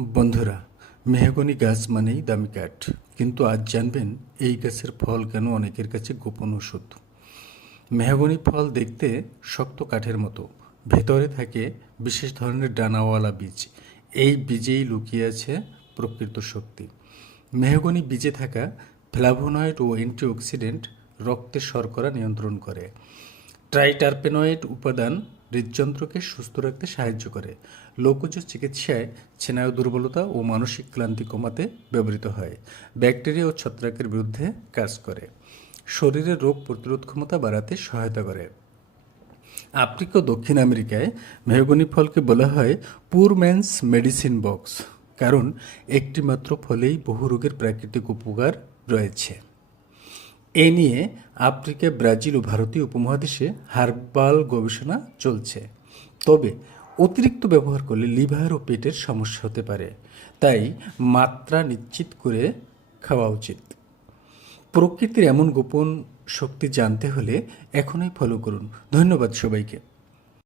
বন্ধুরা, মেহগনি গাছ মানেই দামি কাঠ। কিন্তু আজ জানবেন, এই গাছের ফল কেন অনেকের কাছে গোপন ওষুধ? মেহগনি ফল দেখতে শক্ত কাঠের মতো। ভেতরে থাকে বিশেষ ধরনের ডানাওয়ালা বীজ। এই বীজেই লুকিয়ে আছে প্রকৃত শক্তি। মেহগনি বীজে থাকা ফ্ল্যাভোনয়েড ও অ্যান্টিঅক্সিডেন্ট রক্তের শর্করা নিয়ন্ত্রণ করে। ট্রাইটারপেনয়েড উপাদান হৃদযন্ত্রকে সুস্থ রাখতে সাহায্য করে। লোকজ চিকিৎসায় স্নায়ু দুর্বলতা ও মানসিক ক্লান্তি কমাতে ব্যবহৃত হয়। ব্যাকটেরিয়া ও ছত্রাকের বিরুদ্ধে কাজ করে। শরীরের রোগ প্রতিরোধ ক্ষমতা বাড়াতে সহায়তা করে। আফ্রিকা ও দক্ষিণ আমেরিকায় মেহগনি ফলকে বলা হয় পুর মেডিসিন বক্স। কারণ একটি মাত্র ফলেই বহু রোগের প্রাকৃতিক উপকার রয়েছে। এ নিয়ে আফ্রিকা, ব্রাজিল ও ভারতীয় উপমহাদেশে হার্বাল গবেষণা চলছে। তবে অতিরিক্ত ব্যবহার করলে লিভার ও পেটের সমস্যা হতে পারে। তাই মাত্রা নিশ্চিত করে খাওয়া উচিত। প্রকৃতির এমন গোপন শক্তি জানতে হলে এখনই ফলো করুন। ধন্যবাদ সবাইকে।